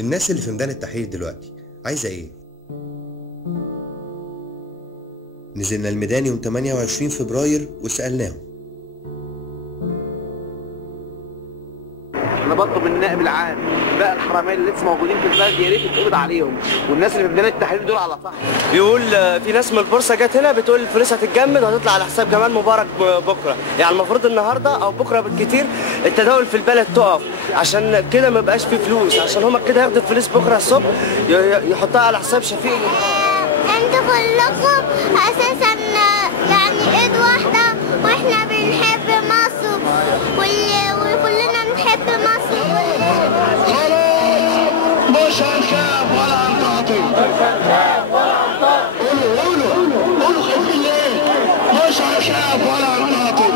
الناس اللي في ميدان التحرير دلوقتي عايزة ايه؟ نزلنا الميدان يوم 28 فبراير وسألناهم. انا بطلب من النائب العام بقى الحراميه اللي لسه موجودين في البلد يا ريت يتقبض عليهم، والناس اللي في ميدان التحرير دول على صح. بيقول في ناس من البورصه جت هنا بتقول الفلوس هتتجمد وهتطلع على حساب جمال مبارك بكره، يعني المفروض النهارده او بكره بالكتير التداول في البلد تقف، عشان كده ما بقاش في فلوس، عشان هما كده ياخدوا الفلوس بكره الصبح يحطها على حساب شفيق. انتوا كلكم اساسا يعني ايد واحده، واحنا بنحب مصر وكلنا بنحب مصر. مش هنخاف ولا هنتعاطي. قولوا خايفين ليه؟ مش هنخاف ولا هنتعاطي.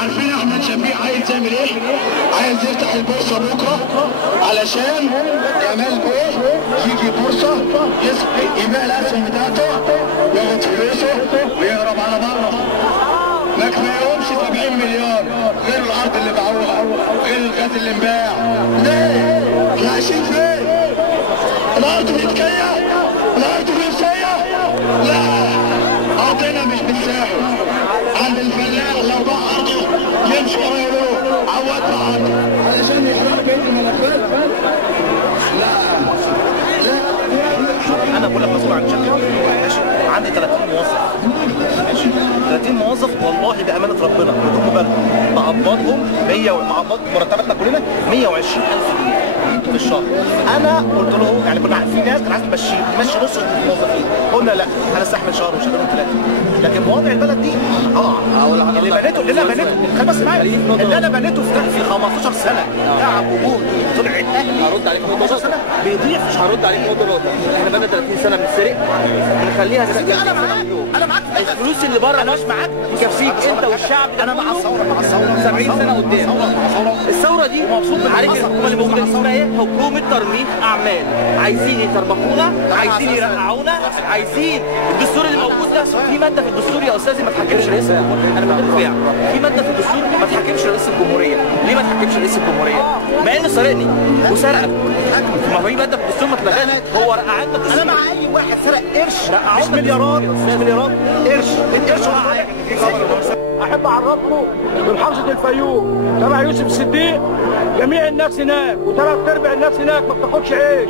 عارفين احمد شفيق عايز يعمل ايه؟ عايز يفتح البورصه بكره علشان جمال بيه يجي بورصه يبيع الاسهم بتاعته ياخد فلوسه ويهرب على بره. ما كفايهمش 70 مليار غير الارض اللي باعوها غير الغاز اللي انباع. ليه؟ احنا عايشين فين؟ الارض متكيه؟ الارض متسيه؟ لا، ارضنا مش بالساحل. عند الفلاح لو باع ارضه يمشي ورا يقولوا عوضنا ارضه علشان يحرق بيت الملفات. انا بقول لك مسؤول عن شركه ماشي، عندي 30 موظف ماشي، 30 موظف والله بامانه ربنا بدون مبالغه مقبضهم 100 ومقبض مرتباتنا كلنا 120,000 جنيه في الشهر. انا قلت له يعني كنا في ناس كان عايز تمشي نص الموظفين، قلنا لا انا استحمل شهر وشهرين ثلاثه، لكن مواضيع البلد دي اللي بنيته خلي بس معايا اللي انا بنيته في 15 سنه تعب وجهد طلع الاهلي هرد عليك 15 سنه بيضيع. مش هرد عليك نقطه، احنا بقالنا 30 سنه بنسرق بنخليها سنه. انا معاك الفلوس اللي بره مش معاك تكفيك انت والشعب. انا مع الثوره 70 سنه قدام. الثوره دي مبسوط. عارف الحكومه اللي موجوده اسمها ايه؟ حكومه ترميم اعمال. عايزين يتربحونا، عايزين يرقعونا، عايزين الدستور اللي موجود ده. في ماده في الدستور يا استاذي ما تحكمش رئيس الجمهوريه. انا بدافع فيها. في ماده في الدستور ما تحكمش رئيس الجمهوريه. ليه ما تحكمش رئيس الجمهوريه؟ مع انه سرقني وسرقك. ما في ماده في الدستور ما اتلغاش. هو رقعنا. انا مع اي واحد سرق قرش مش مليارات قرش القرش رقعك. احب اعرفكم بمحافظه الفيوم تبع يوسف الصديق. جميع الناس هناك وثلاث ارباع الناس هناك ما بتاخدش عيش.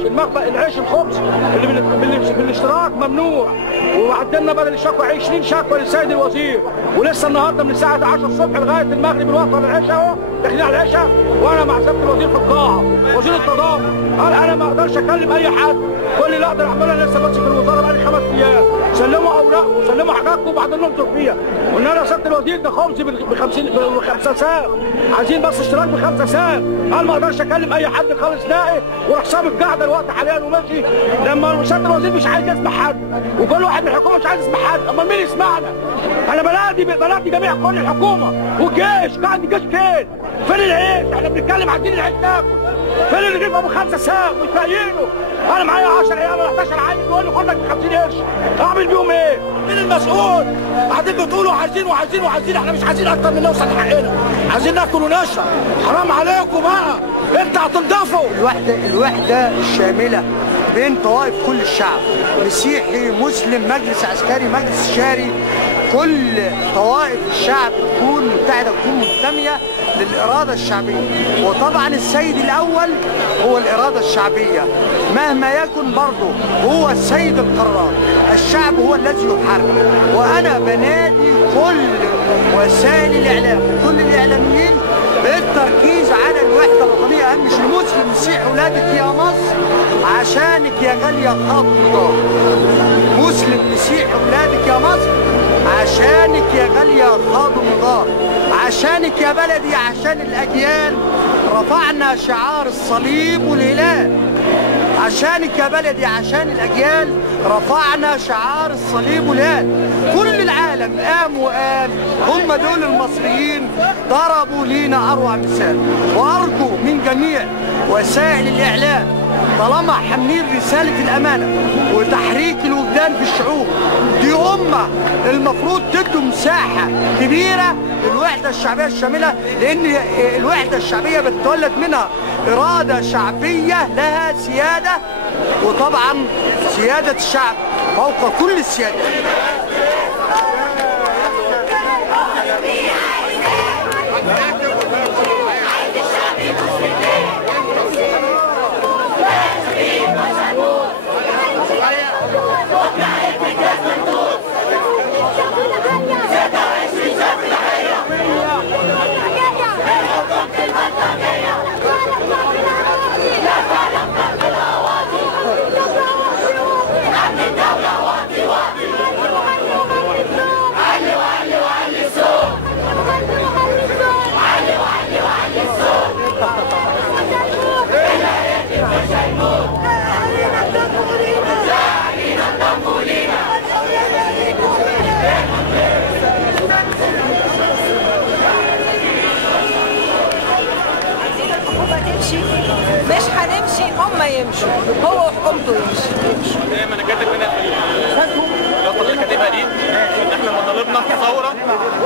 العيش الخبز اللي بالاشتراك ممنوع، وعدلنا بدل الشكوى 20 شكوى للسيد الوزير، ولسه النهارده من الساعه 10 الصبح لغايه المغرب الوقت على العشاء اهو داخلين على العشاء وانا مع سياده الوزير في القاعه. وزير التضامن قال انا ما اقدرش اكلم اي حد، كل اللي اقدر اعمله انا لسه ماسك الوزاره بقالي 5 ايام. سلموا اوراقكم وسلموا حاجاتكم وبعدين ننظر فيها. قلنا له يا سياده الوزير ده خبز ب5 ساعات، عايزين بس اشتراك ب5 ساعات. قال ما اقدرش اكلم اي حد خالص نائب، وراح ساب القعده الوقت حاليا وماشي. لما سياده الوزير مش عايز يسمع حد وكل واحد من الحكومه مش عايز يسمع حد، امال مين يسمعنا؟ انا بلادي جميع كل الحكومه والجيش. قاعد الجيش فين العيش؟ احنا بنتكلم عايزين العيش ناكل. فين اللي يجيب ابو 5 ساعات مش لاقيينه؟ انا معايا 10 عيال ولا 11 عيل بيقول لي خد لك 50 قرش، اعمل بيهم ايه؟ مين المسؤول؟ قاعدين بتقولوا عايزين، احنا مش عايزين اكتر من نوصل لحقنا، عايزين ناكل ونشرب. حرام عليكم بقى، انت هتنضفوا. الوحده الشامله بين طوائف كل الشعب، مسيحي مسلم مجلس عسكري مجلس شاري، كل طوائف الشعب تكون متحده وتكون منتميه للاراده الشعبيه. وطبعا السيد الاول هو الاراده الشعبيه، مهما يكن برضه هو السيد القرار. الشعب هو الذي يحرك. وانا بنادي كل وسائل الاعلام وكل الاعلاميين بالتركيز على الوحده الوطنيه. اهم شيء مسلم مسيحي ولادك يا مصر عشانك يا غاليه خطه. مسلم مسيحي ولادك يا مصر عشانك يا غاليه خاضوا نضال. عشانك يا بلدي عشان الاجيال رفعنا شعار الصليب والهلال. عشانك يا بلدي عشان الاجيال رفعنا شعار الصليب والهلال. كل العالم قام وقال هم دول المصريين ضربوا لينا اروع مثال. وارجو من جميع وسائل الاعلام طالما حاملين رساله الامانه وتحريك الوجدان في الشعوب دي امه المفروض تدوا مساحه كبيره للوحده الشعبيه الشامله، لان الوحده الشعبيه بتتولد منها إرادة شعبية لها سيادة، وطبعا سيادة الشعب فوق كل السيادة. مش هنمشي، هم يمشوا، هو وحكومته يمشوا. دايما انا كاتب هنا في النقطه اللي كاتبها دي ان احنا لما طالبنا ثوره،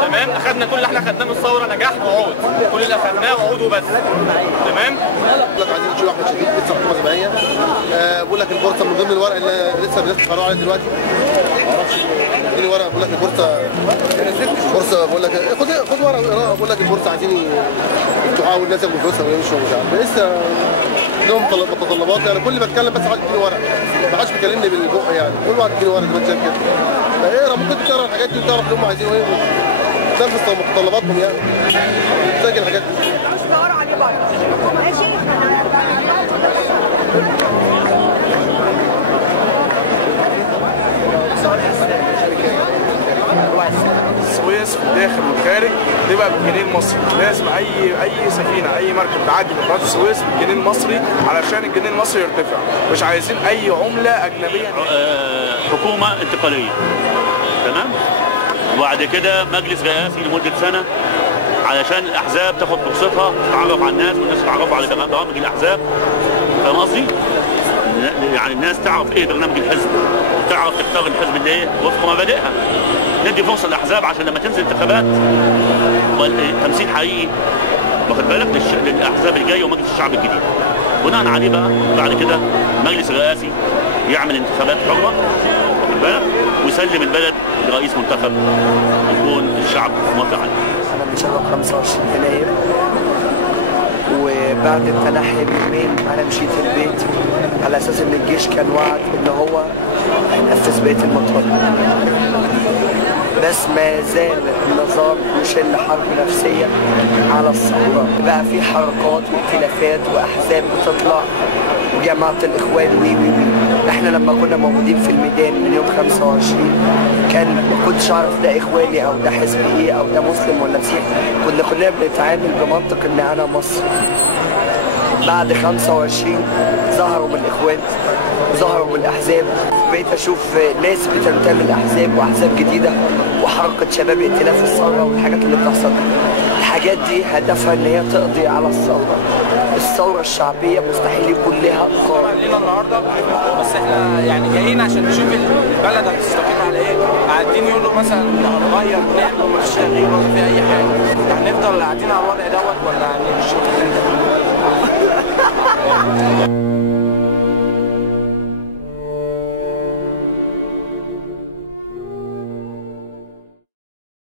تمام، اخذنا كل اللي احنا خدناه من الثوره نجاح وعود، كل اللي اخذناه وعود وبس، تمام. بقول لك عايزين نشوف احمد شديد لسه حكومه زمنيه. بقول لك البورصه من ضمن الورق اللي لسه الناس بيتفرجوا عليه دلوقتي. معرفش اديني ورقه، بقول لك البورصه بقول لك خد ورقه اقراها. بقول لك البورصه عايزين يفتحوها والناس ياخدوا فلوسها ويمشوا ومش عارف لسه لهم متطلبات. يعني كل ما اتكلم بس حد يديني ورقه، ما حدش بيكلمني بالبق، يعني كل واحد يديني ورقه زي ما انت شايف كده. فاقرا، ممكن تقرا الحاجات دي وتعرف اللي هم عايزينه ايه وتنفذ متطلباتهم، يعني تسجل الحاجات دي. السويس في الداخل والخارج تبقى بالجنيه المصري. لازم اي سفينه، اي مركب تعدي من قناه السويس بالجنيه المصري علشان الجنيه المصري يرتفع. مش عايزين اي عمله اجنبيه. حكومه انتقاليه، تمام، وبعد كده مجلس رئاسي لمده سنه علشان الاحزاب تاخد فرصتها تتعرف على الناس والناس تتعرف على برامج الاحزاب. فاهم قصدي؟ يعني الناس تعرف ايه برنامج الحزب، تعرف تختار الحزب اللي ايه وفق مبادئها. ندي فرصه للاحزاب عشان لما تنزل انتخابات تمثيل حقيقي، واخد بالك، للاحزاب الجايه ومجلس الشعب الجديد. بناء عليه بقى بعد كده المجلس الرئاسي يعمل انتخابات حره، واخد بالك، ويسلم البلد لرئيس منتخب يكون الشعب موافق عليه. انا بشهر 25 يناير، وبعد التنحي بيومين انا مشيت البيت على اساس ان الجيش كان وعد ان هو هينفذ بقيه المطالب، بس ما زال النظام يشل حرب نفسيه على الثوره. بقى في حركات وائتلافات واحزاب بتطلع وجماعه الاخوان وي وي وي. احنا لما كنا موجودين في الميدان من يوم 25 كان ما كنتش اعرف ده اخواني او ده حزب ايه او ده مسلم ولا مسيحي، كلنا بنتعامل بمنطق ان انا مصري. بعد 25 ظهروا من الاخوان وظهروا من الاحزاب، بقيت اشوف ناس بتنتمي لاحزاب واحزاب جديده وحركه شباب ائتلاف الثوره والحاجات اللي بتحصل. الحاجات دي هدفها ان هي تقضي على الثوره. الثوره الشعبيه مستحيل يكون لها قائد. لينا النهارده بس احنا يعني جايين عشان نشوف البلد هتستقيم على ايه. قاعدين يقولوا مثلا هنغير ونعمل ومفيش تغيير ولا في اي حاجه. هنفضل قاعدين على الوضع دوت ولا هنمشي؟